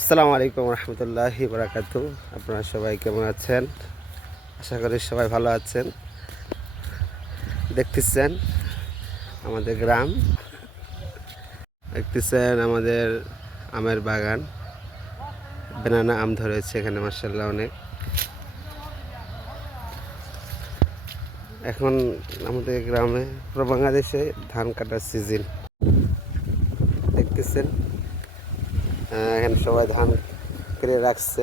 আসসালামু আলাইকুম রহমতুল্লাহি বারাকাতু। আপনারা সবাই কেমন আছেন? আশা করি সবাই ভালো আছেন। দেখতেছেন আমাদের গ্রাম, দেখতেছেন আমাদের আমের বাগান, বেনানা আম ধরেছে এখানে মাশাআল্লাহ অনেক। এখন আমাদের গ্রামে পুরো বাংলাদেশে ধান কাটার সিজন। দেখতেছেন এখানে সবাই ধান কেটে রাখছে।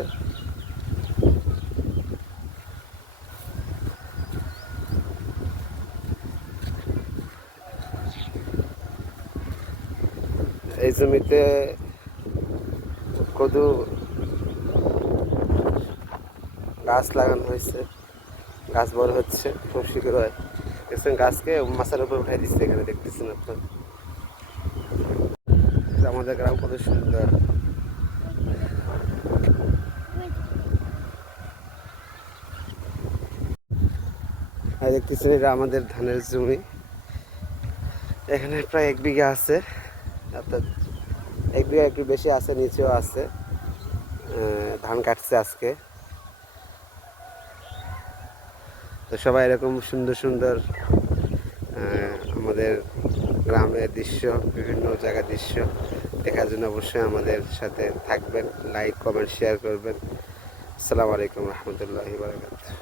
এই জমিতে কদু গাছ লাগানো হয়েছে, গাছ বড় হচ্ছে খুব শীঘ্রই। দেখছেন গাছকে মাথার উপর উঠাই দিচ্ছে, এখানে দেখতেছেন আপনার। আমাদের গ্রাম কত সুন্দর। আর দেখতেছেন এটা আমাদের ধানের জমি। এখানে প্রায় 1 বিঘা আছে, অর্থাৎ 1 বিঘা একটু বেশি আছে, নিচেও আছে। ধান কাটছে আজকে। তো সবাই এরকম সুন্দর সুন্দর আমাদের গ্রামের দৃশ্য, বিভিন্ন জায়গার দৃশ্য দেখার জন্য অবশ্যই আমাদের সাথে থাকবেন। লাইক কমেন্ট শেয়ার করবেন। আসসালামু আলাইকুম রহমতুল্লাহি বারাকাতুহু।